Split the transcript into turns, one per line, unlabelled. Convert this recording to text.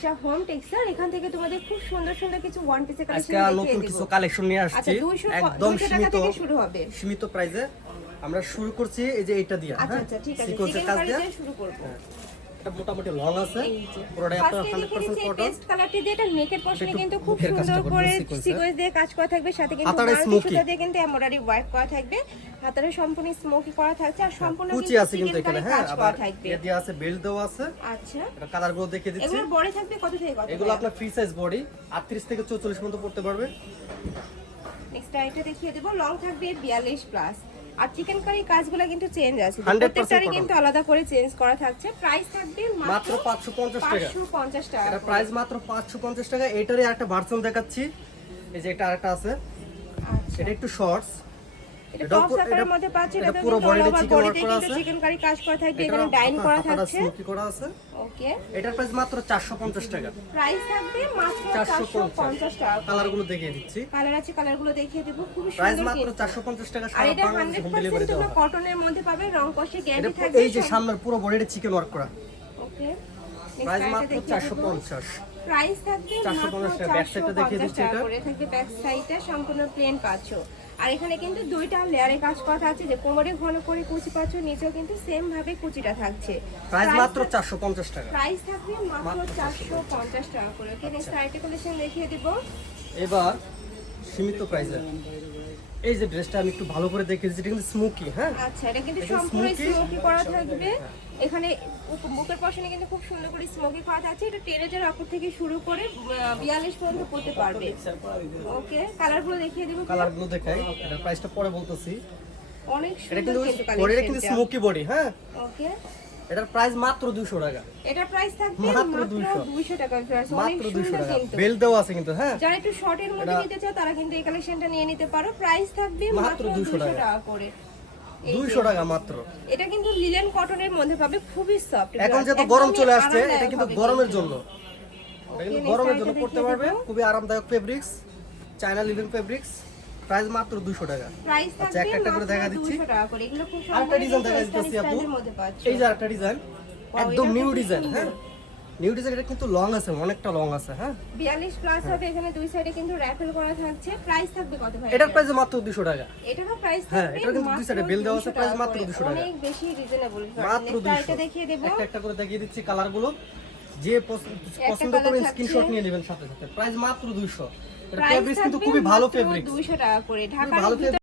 Ayesha home textile এখান থেকে তোমাদের খুব সুন্দর সুন্দর কিছু ওয়ান পিসের কালেকশন
নতুন
দেব
কিছু কালেকশন নিয়ে
আচ্ছা
আসছি। একদম
200 টাকা
সীমিত
থেকে শুরু হবে।
সীমিত প্রাইসে আমরা শুরু করছি এই যে এটা দিয়ে
আচ্ছা
হ্যাঁ?
আচ্ছা ঠিক আছে।
সিকোয়েন্সের কাজ দিয়ে।
শুরু করব।
এটা মোটামুটি লং আছে।
এই যে
পুরোটাই আপনার 100% কটন
পেস্ট কালারটি দিয়ে এটা নেকের পোর্শনে কিন্তু খুব সুন্দর করে সিকোয়েন্স দিয়ে কাজ করা থাকবে। সাথে কিন্তু সুতা দিয়ে কিন্তু এমব্রয়ডারি ওয়ার্ক করা থাকবে। হাতারে সম্পূর্ণ স্মোকি করা থাকছে আর সম্পূর্ণ
কুচি আছে কিন্তু এখানে হ্যাঁ আবার দিয়ে আছে বেল্ট দেওয়া আছে।
আচ্ছা।
এটা কালারগুলো দেখিয়ে দিচ্ছি।
এগুলো বড় থাকবে কত থেকে কত
এগুলো আপনার ফ্রি সাইজ বডি 38 থেকে 44 পর্যন্ত পড়তে পারবে।
নেক্সট আইটা দেখিয়ে দেব। লং থাকবে 42 প্লাস আর চিকেন কারি কাজগুলো কিন্তু চেঞ্জ আছে। প্রত্যেকটারই কিন্তু আলাদা করে চেঞ্জ করা থাকছে। প্রাইস থাকবে
মাত্র
মাত্র
550 টাকা।
550 টাকা
এটা প্রাইস মাত্র 550 টাকা। এটারই আরেকটা ভার্সন দেখাচ্ছি। এই যে এটা আরেকটা আছে।
আচ্ছা।
এটা একটু শর্টস
এটা
এটাও
আকারের মধ্যে পাচ্ছেন
এটা
এটা
পুরো
পুরো
body তে
বডিতে
chicken work করা
কিন্তু
আছে।
চিকেন কারি কাজ করা থাকবে এখানে ডাইন করা থাকছে।
স্মোকি করা আছে।
ওকে
এটার প্রাইস মাত্র 450 টাকা।
প্রাইস থাকবে মাত্র 450 টাকা।
কালারগুলো দেখিয়ে দিচ্ছি।
কালার আছে কালারগুলো দেখিয়ে দেব। খুবই
প্রাইস মাত্র 450 টাকা সারা বাংলাদেশে হোম ডেলিভারি দেওয়া
তোমরা কটনের মধ্যে পাবে রং কষে গ্যারান্টি থাকবে
এই যে সামনের পুরো বডিটা চিকেন ওয়ার্ক করা।
ওকে
প্রাইস মাত্র 450
প্রাইস থাকবে
450 টাকা। দেখিয়ে দিচ্ছি এটা।
করে। থাকবে ব্যাক সাইডটা সম্পূর্ণ প্লেন পাচ্ছ। আর এখানে কিন্তু দুইটা লেয়ারে কাজ করা আছে যে কোমরে ঘন করে কুচি পাচ্ছ নিচেও কিন্তু সেম ভাবে কুচিটা থাকছে।
প্রাইস মাত্র 450 টাকা।
প্রাইস থাকবে মাত্র 450 টাকা করে। এখানে সাইটে কালেকশন দেখিয়ে দিব।
এবার সীমিত প্রাইসে এই যে ড্রেসটা আমি একটু ভালো করে দেখে দিচ্ছি এটা কিন্তু স্মোকি হ্যাঁ?
আচ্ছা এটা কিন্তু
এটা
সম্পূর্ণ স্মোকি করা থাকবে। এখানে উপ- বুকের পশনে কিন্তু খুব সুন্দর করে স্মোকি করা আছে এটা টেরেজের অপর থেকে শুরু করে বিয়াল্লিশ পর্যন্ত পড়তে পারবে। ওকে কালারগুলো দেখিয়ে দিব।
কালারগুলো দেখাই। এটার প্রাইসটা পরে বলতেছি।
অনেক সুন্দর
কিন্তু বডিটা কিন্তু স্মোকি বডি হ্যাঁ?
ওকে।
এটার প্রাইস মাত্র 200 টাকা।
এটা প্রাইস থাকবে
মাত্র
মাত্র
200
200 টাকা
মাত্র 200 টাকা। বেল দেওয়া আছে কিন্তু হ্যাঁ?
যারা একটু শর্টের মধ্যে নিতে চাও তারা কিন্তু এই কালেকশনটা নিয়ে নিতে পারো। প্রাইস থাকবে
মাত্র
মাত্র
200
200
টাকা।
করে। এই
200 টাকা মাত্র।
এটা কিন্তু লিলেন কটনের মধ্যে পাবে খুবই সফট
এখন যেহেতু গরম চলে আসছে এটা কিন্তু গরমের জন্য। এটা কিন্তু গরমের জন্য পড়তে পারবে। খুবই আরামদায়ক fabrics China living fabrics price মাত্র 200 টাকা।
প্রাইস
আচ্ছা, একটা একটা করে দেখা দিচ্ছি।
200 টাকা করে। এগুলো খুব
আরেকটা
সুন্দর
ডিজাইন
কিন্তু
দেখা দিতেছি আপু। এই যে আরেকটা ডিজাইন একদম নিউ ডিজাইন হ্যাঁ? নিউ ডিজাইন এটা কিন্তু লং আছে অনেকটা লং আছে হ্যাঁ?
42 প্লাস
হ্যাঁ।
হবে এখানে দুই সাইডে কিন্তু র‍্যাফেল করা থাকছে। প্রাইস থাকবে কত ভাই?
এটার প্রাইস মাত্র 200 টাকা।
এটারও প্রাইস
হ্যাঁ, এটার কিন্তু দুই এ bill দেওয়া আছে,
200
price
টাকা
মাত্র 200 টাকা।
অনেক বেশি রিজনেবল
মাত্র
নেক্সট আরেকটা
200
দেখিয়ে দেব।
একটা একটা করে দেখিয়ে দিচ্ছি কালারগুলো যে পছন্দ করবেন স্ক্রিনশট নিয়ে নেবেন সাথে সাথে। প্রাইস মাত্র 200 এটা
প্রাইস
কিন্তু খুবই ভালো ফেব্রিক
200 টাকা করে। ঢাকার